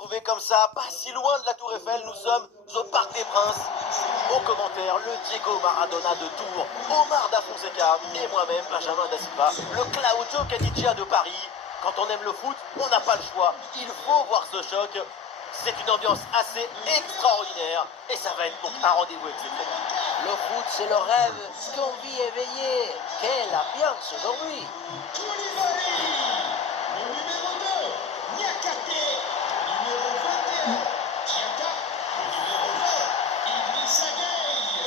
retrouver comme ça, pas si loin de la Tour Eiffel. Nous sommes au Parc des Princes. Au commentaire, le Diego Maradona de Tours, Omar Da Fonseca et moi-même, Benjamin Da Silva, le Claudio Caniggia de Paris. Quand on aime le foot, on n'a pas le choix. Il faut voir ce choc. C'est une ambiance assez extraordinaire et ça va être donc un rendez-vous exceptionnel. Le foot, c'est le rêve qu'on vit éveillé. Quelle ambiance aujourd'hui! Le numéro 2, Niakate. Le numéro 21, Diata. Le numéro 20, Idrissa Gueye.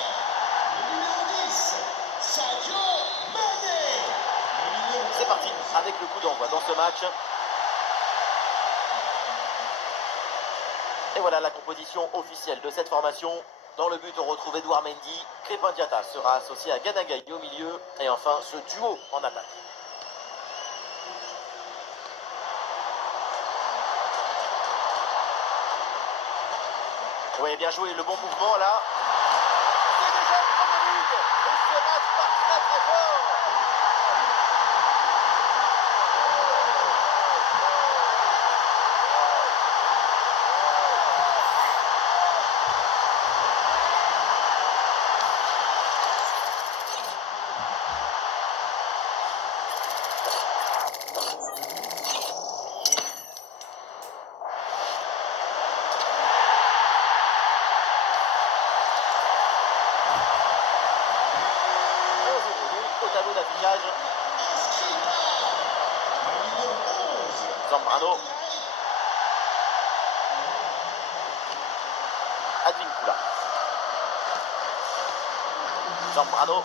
Le numéro 10, Sadio Mané. C'est parti avec le coup d'envoi dans ce match. Et voilà la composition officielle de cette formation. Dans le but, on retrouve Edouard Mendy. Crépin Diatta sera associé à Gana Gueye au milieu. Et enfin, ce duo en attaque. Oui, bien joué, le bon mouvement là. C'est déjà une première minute. Et ce match part très très fort. Au tableau d'affichage. Zambrano. Advincula. Zambrano.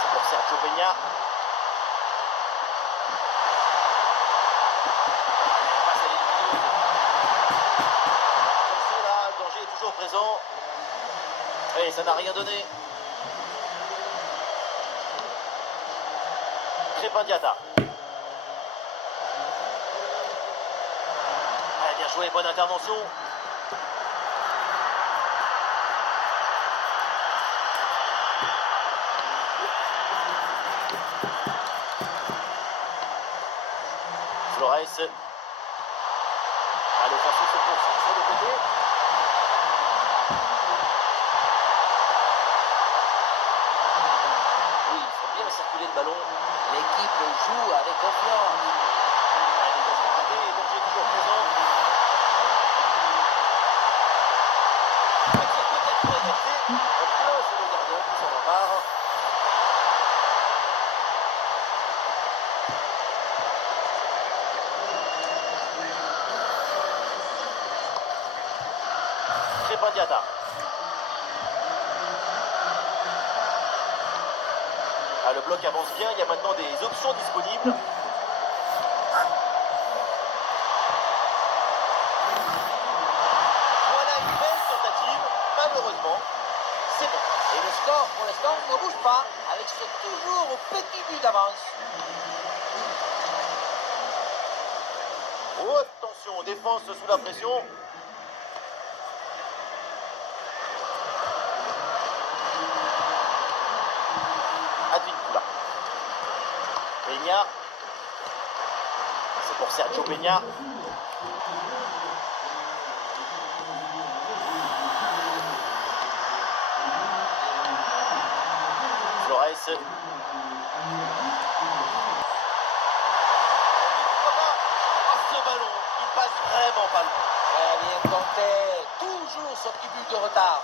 C'est pour Sergio Peña. Passe à l'éliminer. Attention là, le danger est toujours présent. Et ça n'a rien donné. Crépin Diatta. Ouais, bien joué, bonne intervention. Flores. L'offensive se poursuit sur le côté. Oui, il faut bien circuler le ballon. L'équipe joue avec confiance. Allez, de son côté, le danger toujours présent. Le tir peut-être pour égaliser. C'est le gardien qui s'en empare. Crépin Diatta. Ah, le bloc avance bien, il y a maintenant des options disponibles. Voilà une belle tentative, malheureusement, c'est bon. Et le score, pour l'instant, ne bouge pas, avec ce toujours petit but d'avance. Oh, attention, défense sous la pression. Advincula. Peña. C'est pour Sergio Peña. Flores. Ce ballon, il passe vraiment pas loin. Très bien compté, toujours ce petit but de retard.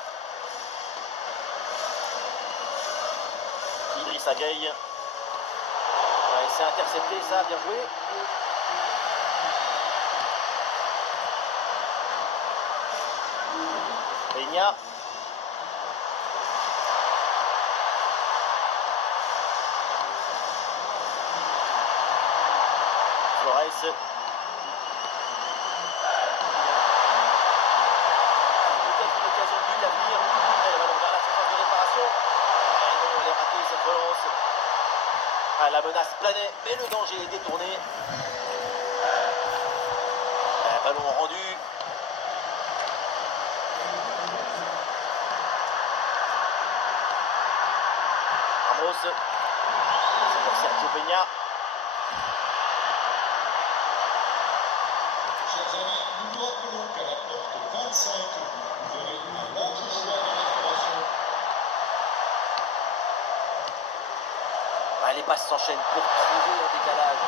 Idrissa Gueye. Ouais, c'est intercepté ça, bien joué. Peña. Flores. Peut-être une occasion de but à venir. Et le ballon vers la surface de réparation. Et non, elle est ratée cette relance. Ah, la menace planait, mais le danger est détourné. Ballon rendu. Ramos. C'est pour Sergio Peña. Chers amis, nous nous rappelons qu'à la porte 25, vous aurez un large choix de restauration. Ah, les passes s'enchaînent pour trouver un décalage.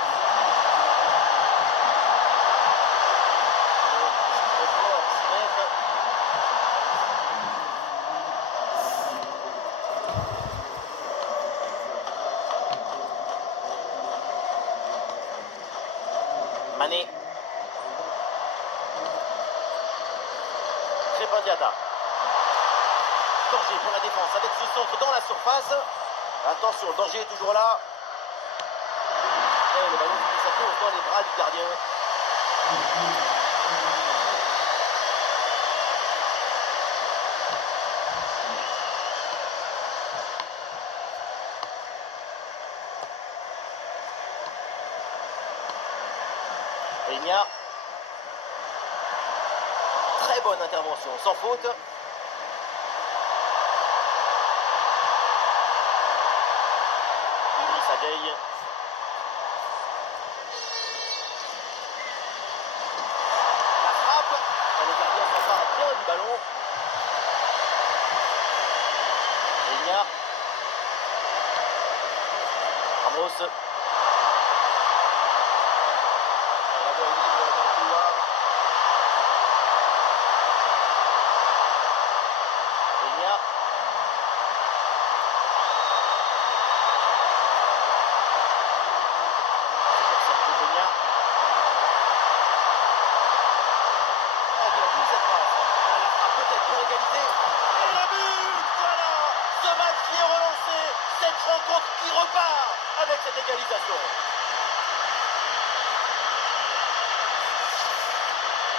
Très fort, Simène. Mané. Crépin Diatta. Danger pour la défense avec ce centre dans la surface. Attention, le danger est toujours là. Et le ballon qui sa course dans les bras du gardien. Peña. Très bonne intervention, sans faute. Idrissa Gueye. La frappe. Et le gardien s'empare bien du ballon. Peña. Ramos. La voie libre dans le couloir. Peña. Sergio Peña. Très bien vu cette passe. Elle la frappe peut-être pour égaliser. Et le but. Voilà. Ce match qui est relancé. Cette rencontre qui repart avec cette égalisation.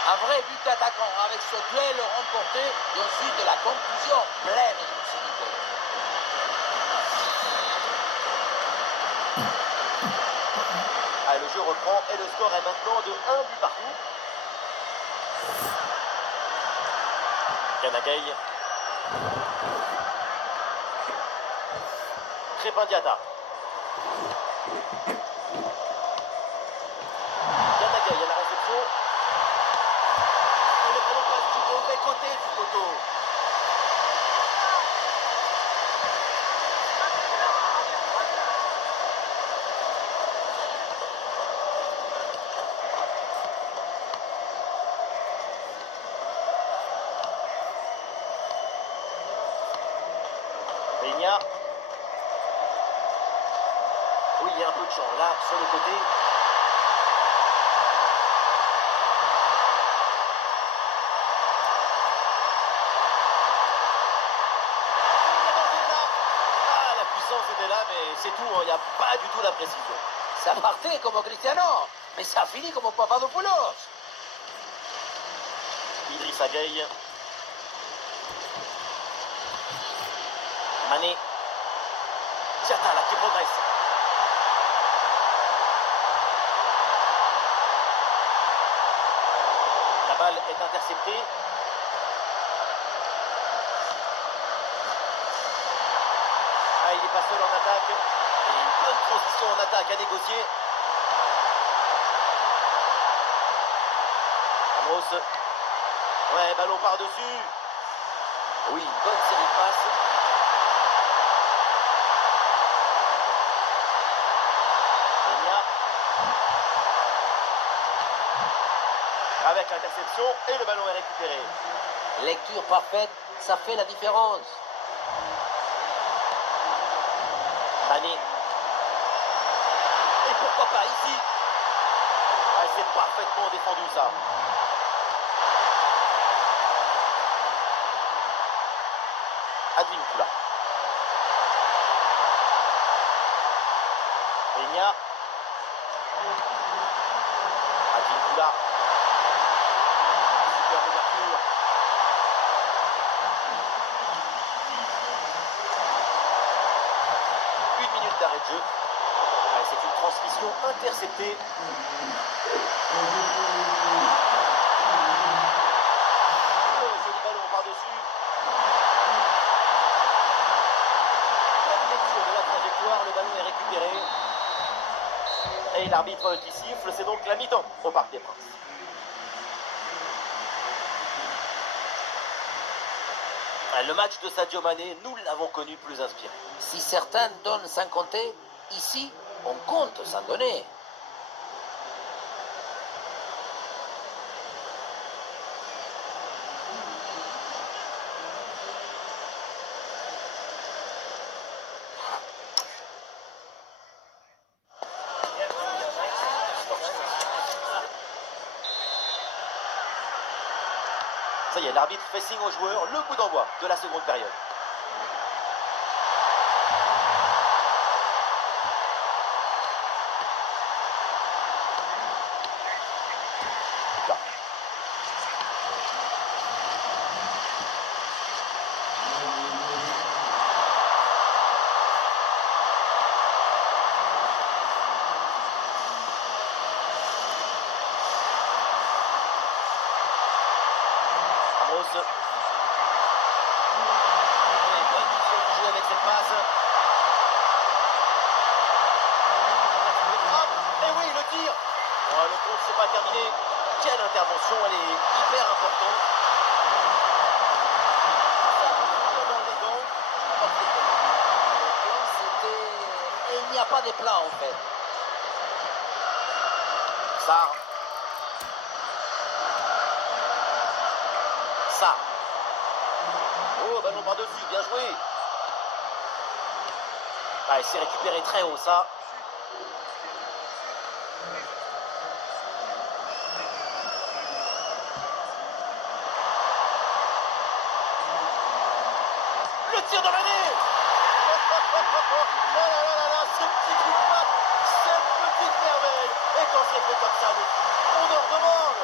Un vrai but d'attaquant avec ce duel remporté et ensuite la conclusion pleine de lucidité. Ah, le jeu reprend et le score est maintenant de 1 but partout. Gana Gueye. Crépin Diatta. Gana Gueye à la réception. Et le ballon passe du mauvais côté du poteau. Peña. Oui, il y a un peu de champ là, sur le côté. Ah, la puissance était là, mais c'est tout, hein, il n'y a pas du tout la précision. Ça partait comme Cristiano, mais ça finit comme Papadopoulos. Idrissa Gueye. Mané. Diatta là qui progresse. La balle est interceptée. Ah, il n'est pas seul en attaque. Et une bonne transition en attaque à négocier. Ramos. Ouais, ballon par-dessus. Oui, une bonne série de passes. Peña. Avec l'interception et le ballon est récupéré. Lecture parfaite, ça fait la différence. Mané. Et pourquoi pas ici? Ah, c'est parfaitement défendu ça. Advincula. Peña. Advincula. Super ouverture. Une minute d'arrêt de jeu. Ouais, c'est une transmission interceptée. Oh, joli ballon par-dessus. Bonne lecture de la trajectoire, le ballon est récupéré. Et l'arbitre qui siffle, c'est donc la mi-temps au Parc des Princes. Le match de Sadio Mané, nous l'avons connu plus inspiré. Si certains donnent sans compter, ici, on compte sans donner. Ça y est, l'arbitre fait signe aux joueurs, le coup d'envoi de la seconde période. Là. Ramos. Et bonne vision du jeu avec cette passe. Et oui, le tir. Oh, le compte, c'est pas terminé. Quelle intervention, elle est hyper importante. Le plan, c'était... Et il n'y a pas de plan, en fait. Sarr. Sarr. Oh, ballon par-dessus, bien joué. Ah, il s'est récupéré très haut, ça. Le tir de Mané. Oh là là là là, ce petit coup de patte, cette petite merveille. Et quand c'est fait comme ça, on en redemande.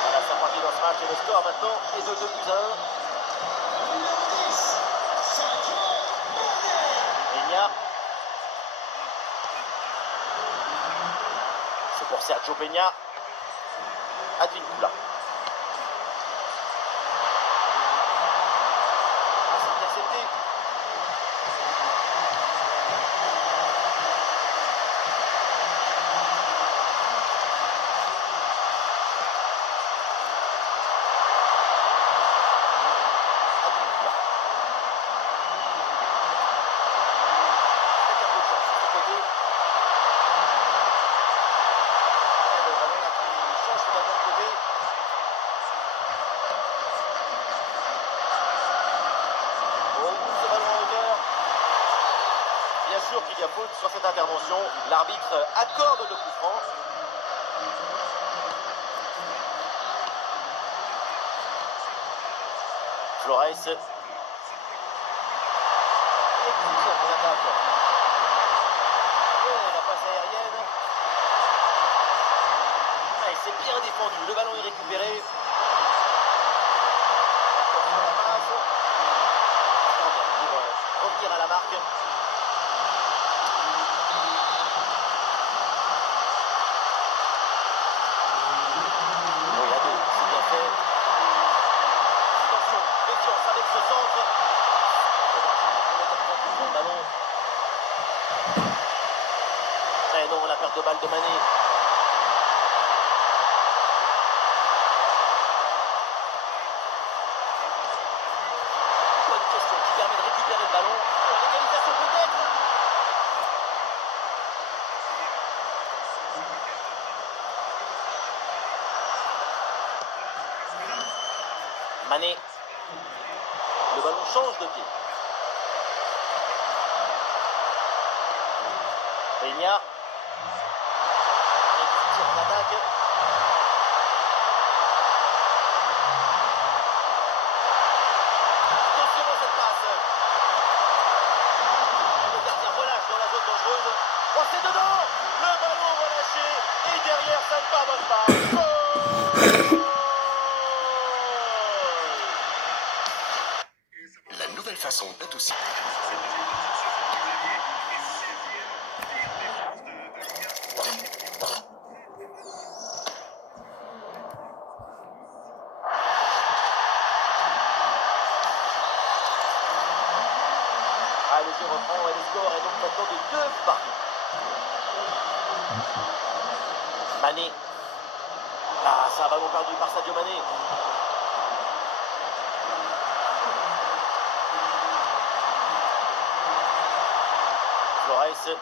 Voilà, c'est parti dans ce match et le score maintenant est de 2-1. Numéro 10, Sadio Mané. Peña. C'est pour Sergio Peña. Advincula. Ah, c'est intercepté. Advincula. Avec un peu de chance sur ce côté. Et le ballon là qui change finalement de côté. Oh, ce ballon en hauteur. Bien sûr qu'il y a faute sur cette intervention. L'arbitre accorde le coup franc. Flores. Et qui tire pour l'attaque. Et la passe aérienne. Ah, et c'est bien défendu. Le ballon est récupéré. Attention à la passe. Pour revenir à la marque. Oh, il y a deux. C'est bien fait. Attention, méfiance avec ce centre. Le ballon. Eh non, la perte de balle de Mané. Bonne question qui permet de récupérer le ballon. L'égalisation peut-être. Mané. Le ballon change de pied. Peña. Et qui tire en attaque. Attention à cette passe. Le gardien relâche dans la zone dangereuse. Oh, c'est dedans. Le ballon relâché. Et derrière, ça ne pardonne pas. Goal. La nouvelle façon d'adoucir. jeu reprend et le score est donc maintenant de 2 partout. Mané. Ah, c'est un ballon perdu par Sadio Mané. Flores.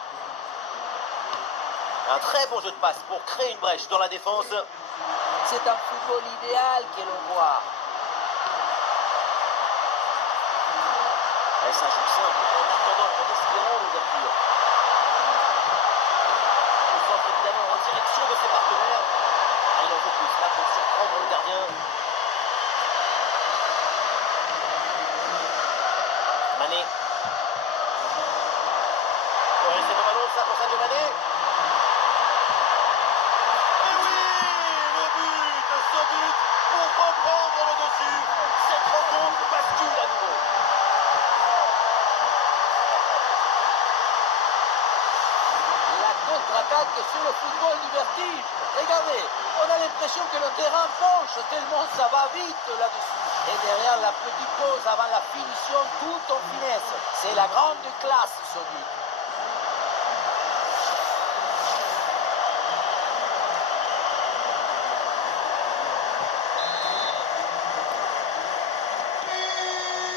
Un très bon jeu de passe pour créer une brèche dans la défense. C'est un football idéal que l'on voit. Et ça joue simple, en attendant, en espérant l'ouverture. Le centre évidemment en direction de ses partenaires. Ah, il en faut plus, là pour surprendre le gardien. Mané. Pour rester le ballon, ça pour Sadio Mané. Et oui, le but, ce but pour reprendre le dessus. Cette rencontre bascule à nouveau. La contre-attaque sur le football du vertige. Regardez, on a l'impression que le terrain penche tellement ça va vite là-dessus. Et derrière la petite pause avant la finition, tout en finesse. C'est la grande classe ce but.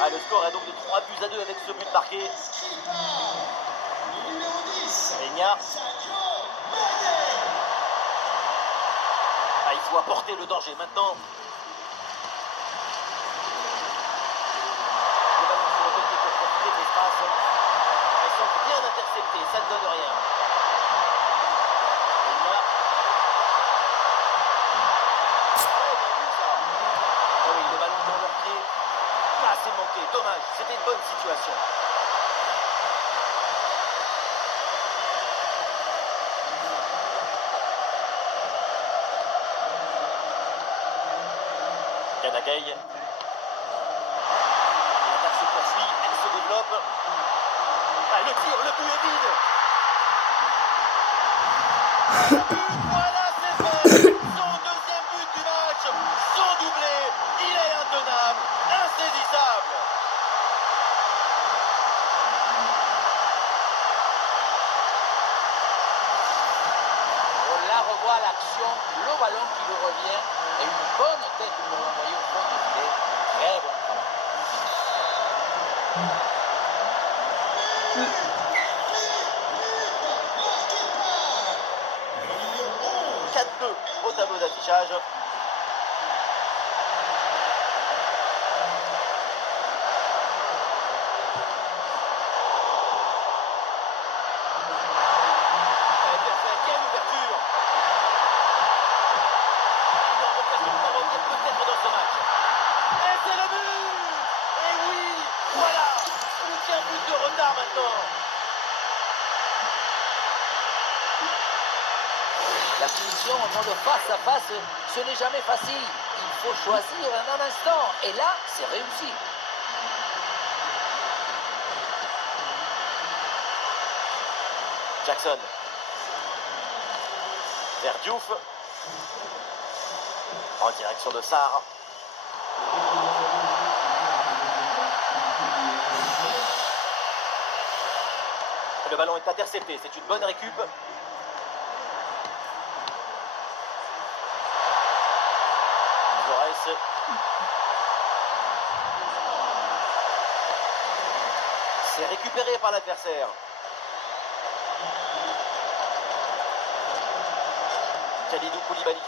Ah, le score est donc de 3-2 avec ce but marqué. Inscrit par le numéro 10, Peña. Sadio Mané. Ah, il faut apporter le danger maintenant. Le ballon sur le côté pour profiter de l'espace. Elles sont bien interceptées, ça ne donne rien. Peña. Oh, bien vu ça. Ah oui, le ballon dans leur pied. Pas assez manqué, dommage, c'était une bonne situation. Kanagay. L'attaque se poursuit, elle se développe. Ah, le tir, le but est vide. Voilà, c'est fait. Son deuxième but du match, son doublé. Il est intenable, insaisissable. On la revoit à l'action, le ballon qui lui revient et une bonne tête pour l'envoyer au fond du filet. Très bon travail. 4-2 au tableau d'affichage. Bien fait, quelle ouverture. Énorme occasion pour revenir peut-être dans ce match. Et c'est le but. Et oui, voilà, plus qu'un but de retard maintenant. La finition en mode face à face, ce n'est jamais facile. Il faut choisir un instant. Et là, c'est réussi. Jackson. Vers Diouf. En direction de Sarr. Le ballon est intercepté, c'est une bonne récup. Flores. C'est récupéré par l'adversaire. Kalidou Koulibaly.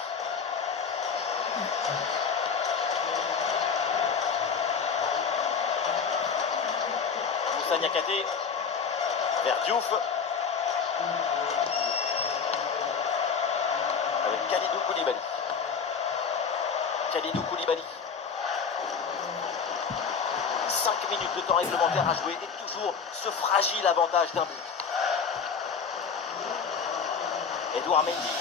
Moussa Niakhaté. Vers Diouf. Avec Kalidou Koulibaly. Kalidou Koulibaly. 5 minutes de temps réglementaire à jouer et toujours ce fragile avantage d'un but. Edouard Mendy.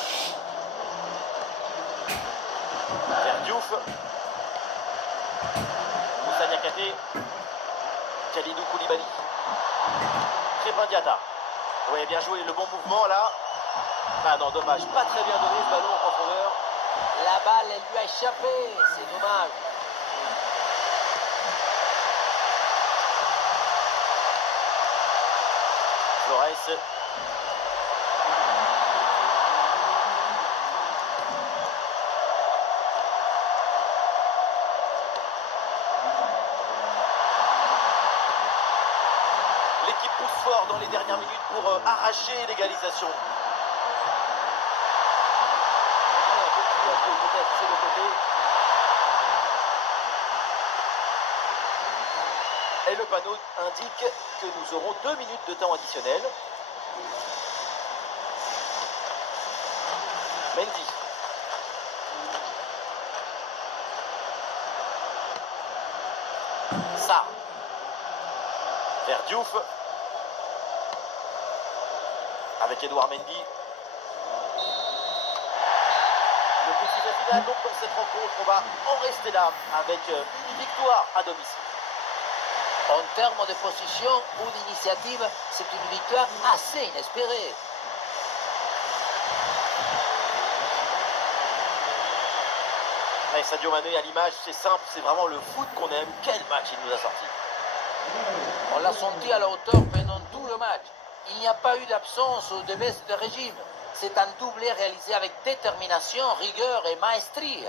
Vers Diouf. Moussa Niakhaté. Kalidou Koulibaly. Crépin Diatta. Oui, bien joué, le bon mouvement là. Ah non, dommage, pas très bien donné ce ballon en profondeur. La balle, elle lui a échappé. C'est dommage. Torres. L'équipe pousse fort dans les dernières minutes pour arracher l'égalisation. Peut-être c'est le côté. Et le panneau indique que nous aurons 2 minutes de temps additionnel. Mendy. Ça. Vers Diouf. Avec Edouard Mendy. Le coup de sifflet final donc dans cette rencontre, on va en rester là avec une victoire à domicile. En termes de position ou d'initiative, c'est une victoire assez inespérée. Ouais, Sadio Mané à l'image, c'est simple, c'est vraiment le foot qu'on aime. Quel match il nous a sorti. On l'a senti à la hauteur pendant tout le match. Il n'y a pas eu d'absence ou de baisse de régime. C'est un doublé réalisé avec détermination, rigueur et maestrie.